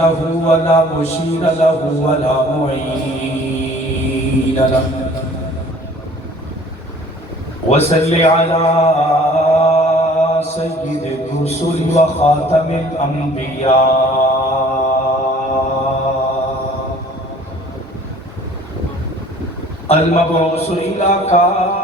له ولا مشير له ولا معين له وصل على سيد الرسل وخاتم الأنبياء المبعوث إلى كافة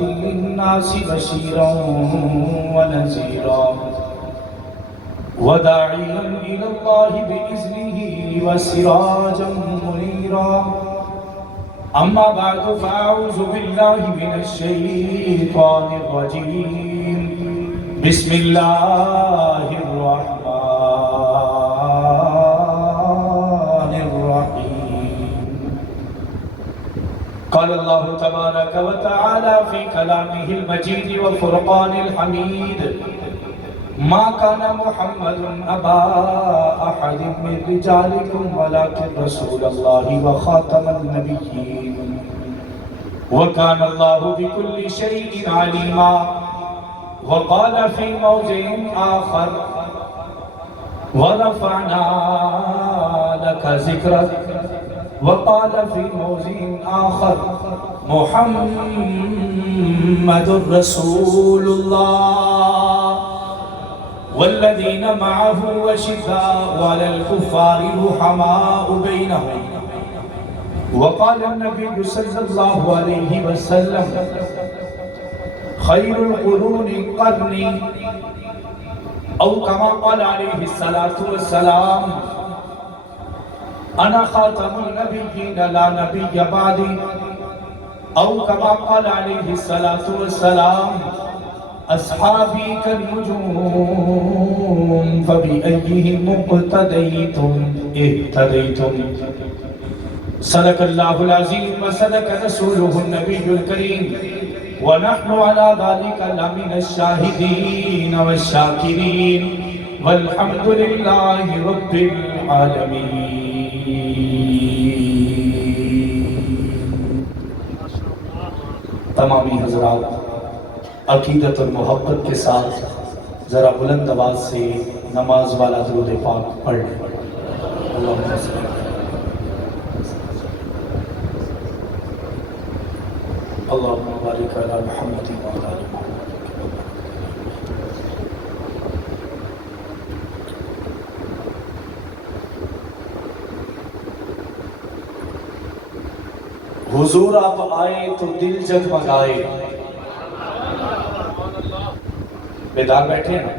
للناس بشيرا ونذيرا وداعيا إلى الله بإذنه وسراجا منيرا أما بعد فأعوذ بالله من الشيطان الرجيم بسم الله الرحمن الرحيم قال الله تبارك وتعالى في كلامه المجيد وفرقان الحميد ما كان محمد أبا أحد من رجالكم ولكن رسول الله وخاتم النبيين وكان الله بكل شيء عليما وقال في موضع آخر ورفعنا لك ذكرك وقال في موضع آخر محمد رسول الله والذين معه أشداء على الكفار رحماء بينهم وقال النبي صلى الله عليه وسلم خير القرون قرني أو كما قال عليه الصلاة والسلام أنا خاتم النبيين لا نبي بعدي أو كما قال عليه الصلاة والسلام أصحابي كالنجوم فبأيهم اقتديتم اهتديتم صدق الله العظيم وصدق رسوله النبي الكريم ونحن على ذلك لمن الشاهدين والشاكرين والحمد لله رب العالمين. تمامی حضرات عقیدت اور محبت کے ساتھ ذرا بلند آواز سے نماز والا درود پاک پڑھ لیں. اللہم صل اللہم بارک علی محمد وعلی آل محمد. حضور آپ آئے تو دل جگمگائے. بیدار بیٹھے ہیں.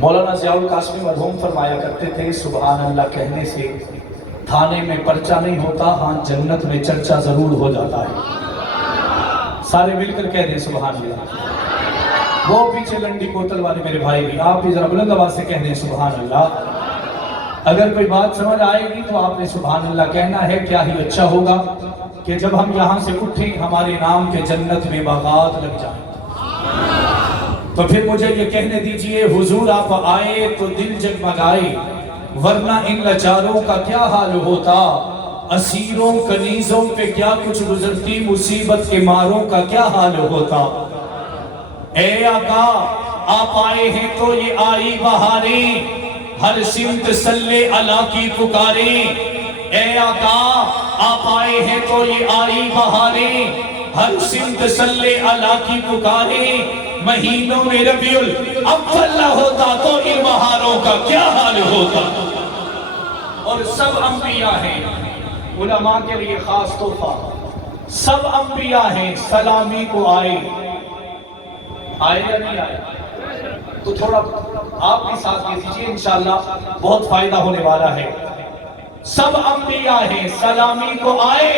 مولانا ضیاء القاسمی مرحوم فرمایا کرتے تھے سبحان اللہ کہنے سے تھانے میں پرچہ نہیں ہوتا، ہاں جنت میں چرچا ضرور ہو جاتا ہے. سارے مل کر کہہ دیں سبحان اللہ. وہ پیچھے لنڈی بوتل والے میرے بھائی بھی آپ بھی ذرا بلند آواز سے کہہ دیں سبحان اللہ. اگر کوئی بات سمجھ آئے گی تو آپ نے سبحان اللہ کہنا ہے. کیا ہی اچھا ہوگا کہ جب ہم یہاں سے اٹھیں ہمارے نام کے جنت میں باغات لگ جائیں. تو پھر مجھے یہ کہنے دیجئے حضور آپ آئے تو دل جگمگائے، ورنہ ان لاچاروں کا کیا حال ہوتا، اسیروں کنیزوں پہ کیا کچھ گزرتی، مصیبت کے ماروں کا کیا حال ہوتا. اے آقا آپ آئے ہیں تو یہ آئی بہاریں، ہر سمت صلی اللہ کی پکاریں. اے آقا آپ آئے ہیں تو یہ آئی بہاریں، ہر سمت صلی اللہ کی پکاریں. مہینوں میں ربیع الاول نہ ہوتا تو ان بہاروں کا کیا حال ہوتا. اور سب انبیاء ہیں، علماء کے لیے خاص تحفہ، سب انبیاء ہیں سلامی کو آئے. آئے یا نہیں آئے؟ تو تھوڑا آپ بھی ساتھ کہہ دیجئے انشاءاللہ بہت فائدہ ہونے والا ہے. سب انبیاء ہیں سلامی کو آئے.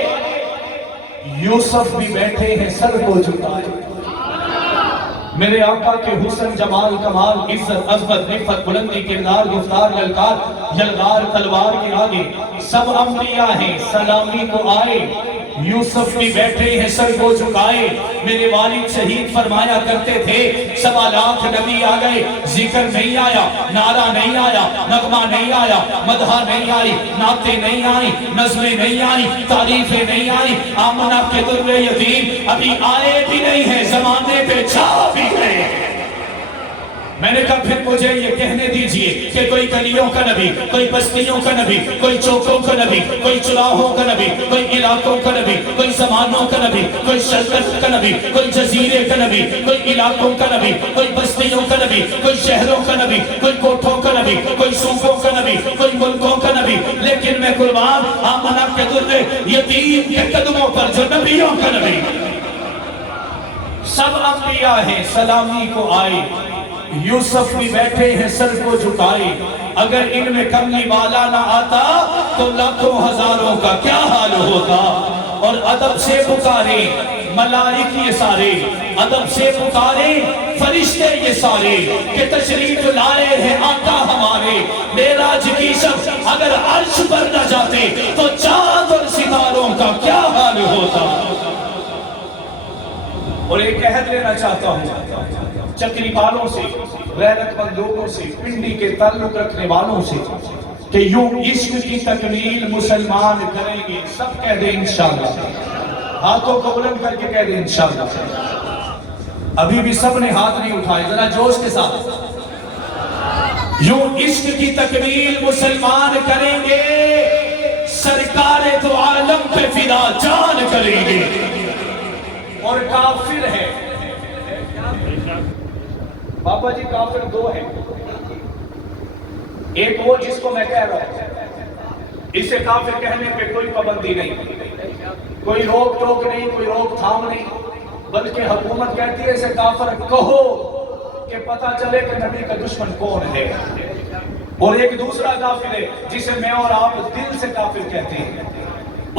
یوسف بھی بیٹھے ہیں سر کو جھکائے. میرے آقا کے حسن جمال کمال عزت عظمت نفت بلندی کردار گفتار للکار یلغار تلوار کے آگے سب انبیاء ہیں سلامی کو آئے. یوسف بھی بیٹھے ہیں سر کو جھکائے. میرے والد شہید فرمایا کرتے تھے 1.25 لاکھ نبی آ گئے، ذکر نہیں آیا، نعرہ نہیں آیا، نغمہ نہیں آیا، مدحہ نہیں آئی، نعتیں نہیں آئی، نظمیں نہیں آئی، تعریفیں نہیں آئی. آمنہ کے در یتیم ابھی آئے بھی نہیں ہیں، زمانے پہ چھا بھی گئے. میں نے کہا پھر مجھے یہ کہنے دیجئے کہ کوئی گلیوں کا نبی، کوئی بستیوں کا نبی، کوئی چوکوں کا نبی، کوئی چراہوں کا نبی، کوئی علاقوں کا نبی، کوئی زمانوں کا نبی، کوئی شرکت کا نبی، کوئی جزیرے کا نبی، کوئی علاقوں کا نبی، کوئی بستیوں کا نبی، کوئی شہروں کا نبی، کوئی کوٹھوں کا نبی، کوئی صوبوں کا نبی، کوئی ملکوں کا نبی، لیکن میں قربان آمنہ کے در یتیم کے قدموں پر جو نبیوں کا نبی، سب انبیاء ہیں سلامی کو آئے، یوسف بھی بیٹھے ہیں سر کو جھکائے، اگر ان میں کملی والا نہ آتا تو لاکھوں ہزاروں کا کیا حال ہوتا۔ اور ادب سے پکارے ملائک یہ سارے، ادب سے پکارے فرشتے یہ سارے کہ تشریف لائے ہیں آقا ہمارے، معراج کی شب اگر عرش پر نہ جاتے تو چاند اور ستاروں کا کیا حال ہوتا۔ اور ایک عہد لینا چاہتا ہوں چکری والوں سے، غیرت مند لوگوں سے، پنڈی کے تعلق رکھنے والوں سے کہ یوں عشق کی تکمیل مسلمان کریں گے، سب کہہ دیں انشاءاللہ، ہاتھوں کو بلند کر کے کہہ دیں انشاءاللہ۔ ابھی بھی سب نے ہاتھ نہیں اٹھائے، ذرا جوش کے ساتھ، یوں عشق کی تکمیل مسلمان کریں گے، سرکار تو عالم پہ فدا جان کریں گے۔ اور کافر ہے بابا جی، کافر دو ہیں، ایک وہ جس کو میں کہہ رہا ہوں، اسے کافر کہنے پہ کوئی پابندی نہیں، کوئی روک ٹوک نہیں، کوئی روک تھام نہیں، بلکہ حکومت کہتی ہے اسے کافر کہو کہ پتہ چلے کہ نبی کا دشمن کون ہے۔ اور ایک دوسرا کافر ہے جسے میں اور آپ دل سے کافر کہتے ہیں،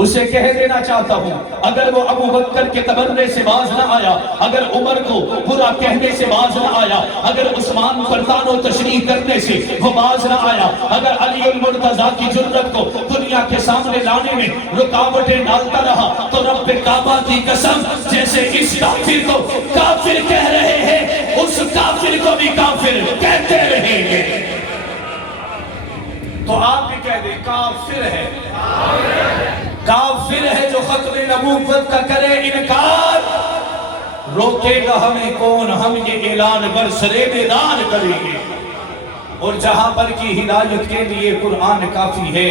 اسے کہہ دینا چاہتا ہوں اگر وہ ابو بکر کے تبرے سے باز نہ آیا، اگر عمر کو برا کہنے سے باز نہ آیا، اگر عثمان پر طعن و تشریح کرنے سے وہ باز نہ آیا، اگر علی المرتضیٰ کی جرت کو دنیا کے سامنے لانے میں رکاوٹیں ڈالتا رہا تو رب کعبہ کی قسم جیسے اس کافر کو کافر کہہ رہے ہیں اس کافر کو بھی کافر کہتے رہیں گے۔ تو آپ بھی کہہ دیں کافر ہے، کافر ہے جو ختم نبوت کا کرے انکار، روکے گا ہمیں کون، ہم یہ اعلان برسرے میدان کریں گے۔ اور جہاں پر کی ہدایت کے لیے قرآن کافی ہے،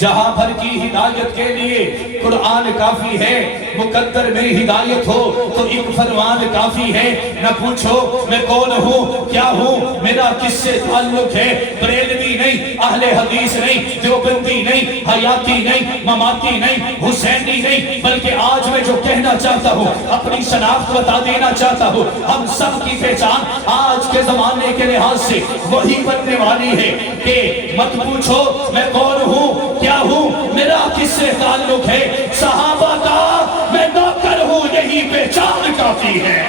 جہاں بھر کی ہدایت کے لیے قرآن کافی ہے، مقدر میں ہدایت ہو تو ایک فرمان کافی ہے۔ نہ پوچھو میں کون ہوں کیا ہوں، میرا کس سے تعلق ہے، بریلوی نہیں، اہل حدیث نہیں، دیوبندی نہیں، حیاتی نہیں، مماتی نہیں، حسینی نہیں، بلکہ آج میں جو کہنا چاہتا ہوں اپنی شناخت بتا دینا چاہتا ہوں، ہم سب کی پہچان آج کے زمانے کے لحاظ سے وہی بننے والی ہے کہ مت پوچھو میں کون ہوں کیا ہوں، میرا کس سے تعلق ہے، صحابہ کا میں نوکر ہوں، یہی پہچان کافی ہے۔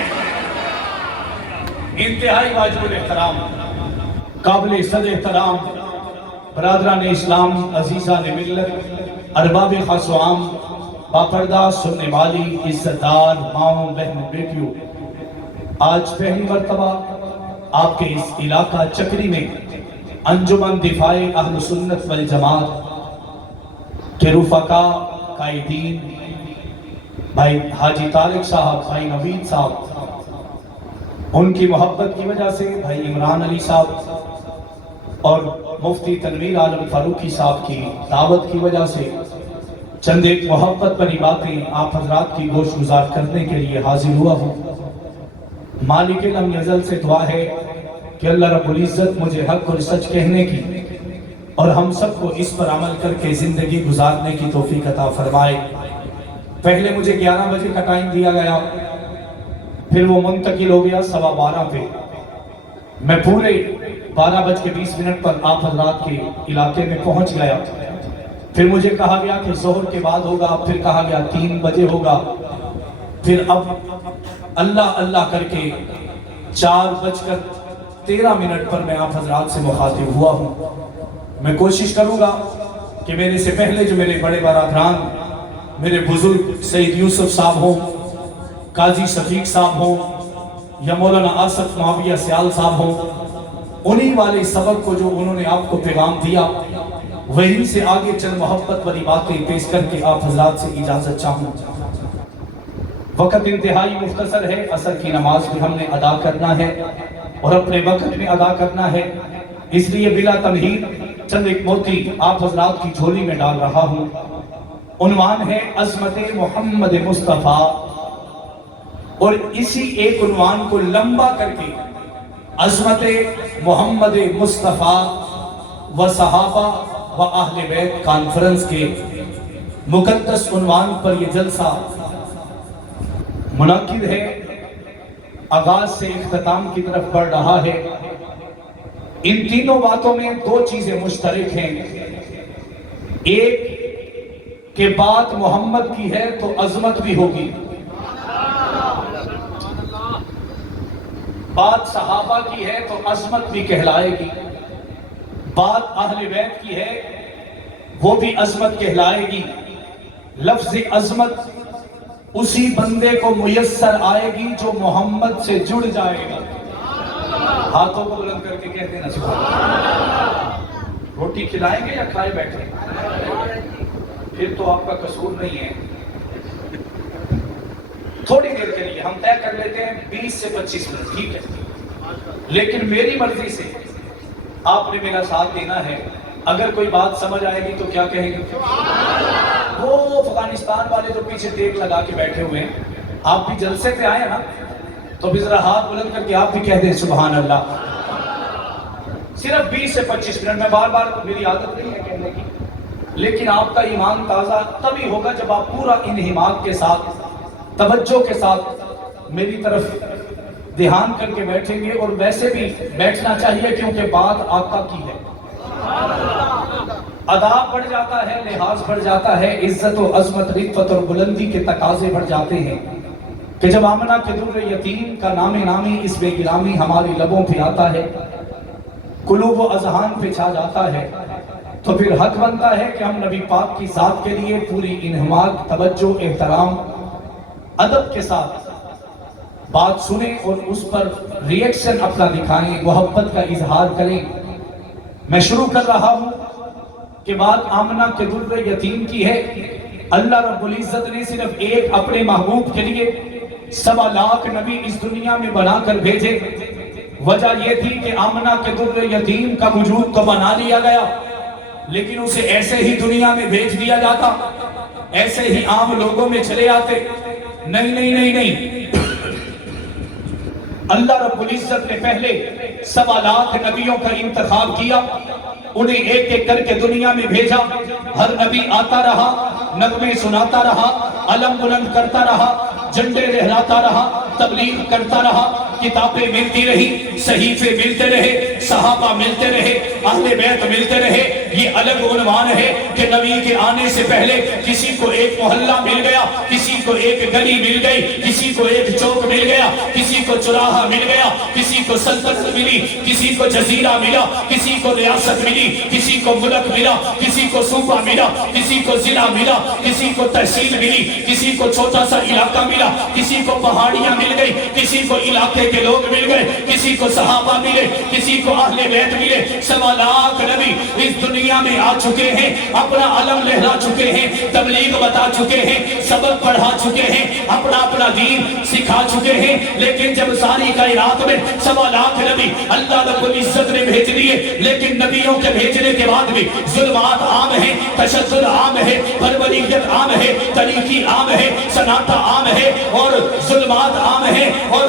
انتہائی واجب الاحترام، قابل صد احترام برادران اسلام، عزیزان ملت، ارباب خاص و عام، باپردہ سننے والی عزت دار ماؤں بہنوں بیٹیوں، آج پہلی مرتبہ آپ کے اس علاقہ چکری میں انجمن دفاع اہل سنت والجماعت کے رفقا قائدین، بھائی حاجی طارق صاحب، بھائی نوید صاحب، ان کی محبت کی وجہ سے بھائی عمران علی صاحب اور مفتی تنویر عالم فاروقی صاحب کی دعوت کی وجہ سے چند ایک محبت بری باتیں آپ حضرات کی گوش گزار کرنے کے لیے حاضر ہوا ہوں۔ مالک لم یزل سے دعا ہے کہ اللہ رب العزت مجھے حق اور سچ کہنے کی اور ہم سب کو اس پر عمل کر کے زندگی گزارنے کی توفیق عطا فرمائے۔ پہلے مجھے 11 بجے کا ٹائم دیا گیا، پھر وہ منتقل ہو گیا 12:15 پہ، میں پورے 12:20 پر آپ حضرات کے علاقے میں پہنچ گیا، پھر مجھے کہا گیا کہ ظہر کے بعد ہوگا، پھر کہا گیا 3 بجے ہوگا، پھر اب اللہ اللہ کر کے 4:13 پر میں آپ حضرات سے مخاطب ہوا ہوں۔ میں کوشش کروں گا کہ میرے سے پہلے جو میرے بڑے برادران، میرے بزرگ سید یوسف صاحب ہوں، قاضی شفیق صاحب ہوں یا مولانا آصف معاویہ سیال صاحب ہوں، انہی والے سبق کو جو انہوں نے آپ کو پیغام دیا وہیں سے آگے چند محبت بری باتیں پیش کر کے آپ حضرات سے اجازت چاہوں۔ وقت انتہائی مختصر ہے، عصر کی نماز بھی ہم نے ادا کرنا ہے اور اپنے وقت میں ادا کرنا ہے، اس لیے بلا تمہید چند ایک موتی آپ حضرات کی جھولی میں ڈال رہا ہوں۔ عنوان ہے عظمت محمد مصطفیٰ، اور اسی ایک عنوان کو لمبا کر کے عظمت محمد مصطفیٰ و صحابہ و اہل بیت کانفرنس کے مقدس عنوان پر یہ جلسہ منعقد ہے، آغاز سے اختتام کی طرف بڑھ رہا ہے۔ ان تینوں باتوں میں دو چیزیں مشترک ہیں، ایک کہ بات محمد کی ہے تو عظمت بھی ہوگی، بات صحابہ کی ہے تو عظمت بھی کہلائے گی، بات اہل بیت کی ہے وہ بھی عظمت کہلائے گی۔ لفظ عظمت اسی بندے کو میسر آئے گی جو محمد سے جڑ جائے گا۔ ہاتھوں کو بلند کر کے کہتے ہیں سبحان اللہ۔ روٹی کھلائیں گے یا کھائے بیٹھے؟ پھر تو آپ کا قصور نہیں ہے۔ تھوڑی دیر کے لیے ہم طے کر لیتے ہیں 20 سے 25 منٹ، ٹھیک ہے، لیکن میری مرضی سے آپ نے میرا ساتھ دینا ہے۔ اگر کوئی بات سمجھ آئے گی تو کیا کہیں گے؟ وہ افغانستان والے جو پیچھے ٹیک لگا کے بیٹھے ہوئے ہیں، آپ بھی جلسے پہ آئے نا، تو بھی ذرا ہاتھ بلند کر کے آپ بھی کہہ دیں سبحان اللہ۔ صرف 20 سے 25 منٹ، میں بار بار، میری عادت نہیں ہے کہنے کی، لیکن آپ کا ایمان تازہ تبھی ہوگا جب آپ پورا انہماک کے ساتھ، توجہ کے ساتھ میری طرف دھیان کر کے بیٹھیں گے، اور ویسے بھی بیٹھنا چاہیے کیونکہ بات آقا کی ہے۔ اداب بڑھ جاتا ہے، لحاظ بڑھ جاتا ہے، عزت و عظمت، رفعت اور بلندی کے تقاضے بڑھ جاتے ہیں کہ جب آمنہ کے در یتیم کا نام نامی اس بے گرامی ہماری لبوں پہ آتا ہے، قلوب و اذہان پہ چھا جاتا ہے، تو پھر حق بنتا ہے کہ ہم نبی پاک کی ذات کے لیے پوری انہماک، توجہ، احترام، ادب کے ساتھ بات سنیں اور اس پر ریئیکشن اپنا دکھائیں، محبت کا اظہار کریں۔ میں شروع کر رہا ہوں کہ بات آمنہ کے در یتیم کی ہے۔ اللہ رب العزت نے صرف ایک اپنے محبوب کے لیے 1.25 لاکھ نبی اس دنیا میں بنا کر بھیجے۔ وجہ یہ تھی کہ آمنہ کے در یتیم کا وجود تو بنا لیا گیا، لیکن اسے ایسے ہی دنیا میں بھیج دیا جاتا، ایسے ہی عام لوگوں میں چلے آتے۔ نہیں نہیں نہیں نہیں، اللہ رب العزت نے پہلے 1.25 لاکھ نبیوں کا انتخاب کیا، انہیں ایک ایک کر کے دنیا میں بھیجا۔ ہر نبی آتا رہا، نغمے سناتا رہا، علم بلند کرتا رہا، جھنڈے لہراتا رہا، تبلیغ کرتا رہا، کتابیں ملتی رہی، صحیفے ملتے رہے، صحابہ ملتے رہے، اہل بیت ملتے رہے۔ یہ الگ عنوان ہے کہ نبی کے آنے سے پہلے کسی کو ایک محلہ مل گیا، کسی کو ایک گلی مل گئی، کسی کو ایک چوک مل گیا، کسی کو چوراہا مل گیا، کسی کو سلطنت ملی، کسی کو جزیرہ ملا، کسی کو ریاست ملی، کسی کو ملک ملا، کسی کو صوبہ ملا، کسی کو ضلع ملا، کسی کو تحصیل ملی، کسی کو چھوٹا سا علاقہ ملا، کسی کو پہاڑیاں مل گئی، کسی کو علاقے کے لوگ مل گئے، کسی کو صحابہ ملے، کسی کو اہل بیت ملے۔ 1.25 لاکھ نبی اس دنیا میں آ چکے ہیں، اپنا علم لہرا چکے ہیں، تبلیغ بتا چکے ہیں، سبق پڑھا چکے ہیں، اپنا اپنا دین سکھا چکے ہیں۔ لیکن جب ساری کائنات میں 1.25 لاکھ نبی اللہ رب العزت نے بھیج دیے، لیکن نبیوں کے بھیجنے کے بعد بھی ظلمات عام ہیں، تشدد عام ہے، بربریت عام ہے، طریقی عام ہے، سناٹا عام ہے، اور ظلمات عام ہے، اور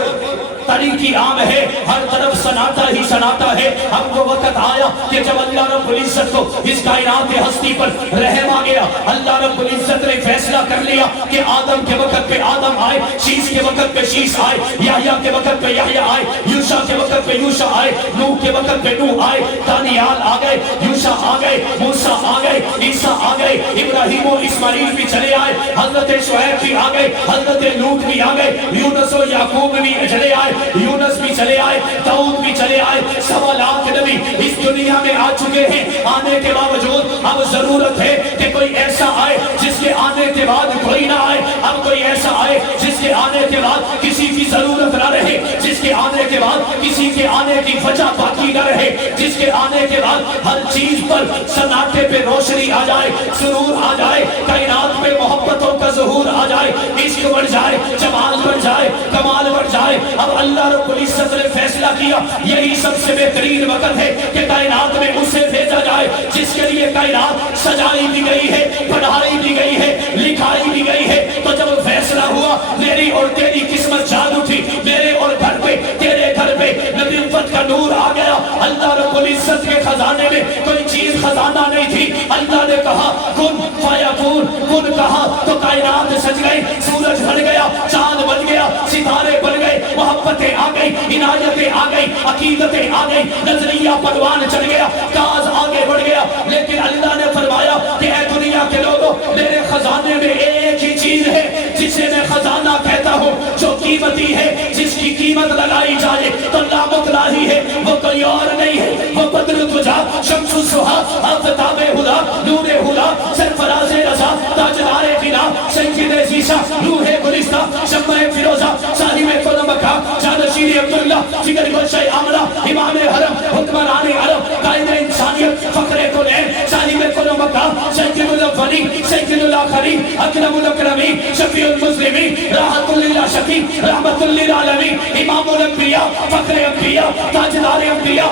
طریقی عام ہے، ہر طرف سناٹا ہی سناٹا ہے۔ اب وہ وقت آیا کہ جب اللہ رب العزت کو اس کائنات ہستی پر رحم آ گیا، اللہ رب العزت نے فیصلہ کر لیا کہ آدم کے وقت پہ آدم آئے، شیش کے وقت پہ شیش آئے، یحییٰ کے وقت پہ یحییٰ آئے، یوشع کے وقت پہ یوشع آئے، نوح کے وقت پہ نوح آئے، دانیال آ گئے، یوشع آ گئے، موسیٰ آ گئے، عیسیٰ آ گئے، ابراہیم و اسماعیل بھی چلے آئے، حضرت شعیب بھی آ گئے، حضرت لوط بھی آ گئے، یونس و یعقوب بھی چلے آئے، یونس بھی چلے آئے، داؤد بھی چلے آئے۔ 1.25 لاکھ نبی اس دنیا میں آ چکے ہیں۔ آنے کے باوجود اب ضرورت ہے کہ کوئی ایسا آئے جس کے آنے کے بعد کوئی نہ آئے، اب کوئی ایسا آئے جس کے آنے کے بعد کسی کی ضرورت نہ رہے، جس کے آنے کے بعد کسی کے آنے کی وجہ باقی نہ رہے، جس کے آنے کے بعد ہر چیز پر سناٹے پہ روشنی آ جائے، سرور آ جائے، کائنات پہ محبتوں کا ظہور آ جائے، عشق بڑھ جائے، جمال بڑھ جائے، کمال بڑھ جائے، اب اللہ رب العزت نے فیصلہ کیا یہی سب سے بہترین وقت ہے کہ کائنات میں اسے بھیجا جائے جس کے لیے کائنات سجائی بھی گئی ہے، پڑھائی بھی گئی ہے، لکھائی بھی گئی ہے۔ تو جب فیصلہ ہوا میری اور تیری قسمت جاگ اٹھی، میرے اور گھر پہ تیرے گھر پہ نبوت کا نور آ گیا۔ اللہ رب العزت کے خزانے میں کوئی چیز خزانہ نہیں تھی، اللہ نے کہا کن فیکون، کن کہا تو کائنات سج گئی، سورج بن گیا، چاند بن گیا، ستارے بن گئے، محبتیں آ گئی، عنایتیں آ گئی، عقیدتیں آ گئی، نظریہ پروان چڑھ گیا، کاز آگے بڑھ گیا۔ لیکن اللہ نے فرمایا کہ اے دنیا کے لوگوں، میرے خزانے میں ایک ہی چیز ہے جسے میں خزانہ کہتا ہوں، جو قیمتی ہے، جس کی قیمت لگائی جائے تو لامتناہی ہے، وہ کوئی اور نہیں ہے، وہ بدر تجا، شمس الضحیٰ، آفتاب ہدا، نور ہدا، سرفراز رضا، تاجدار غنا، سید ذیشا، روح گلستہ، شمع فیروزہ، صاحب کل مکہ، جانشین عبداللہ، فکر گلشہ عاملہ، امام حرم، حکمران عرب، قائد انسانیت، فخر کلین، صاحب کل مکہ، سید الاولین، سید الاخرین، اکرم الاکرمین، شفیع المسلمین، راحت للعاشقین، رحمت للعالمین، امام الانبیاء، فخر انبیاء، تاجدار انبیاء۔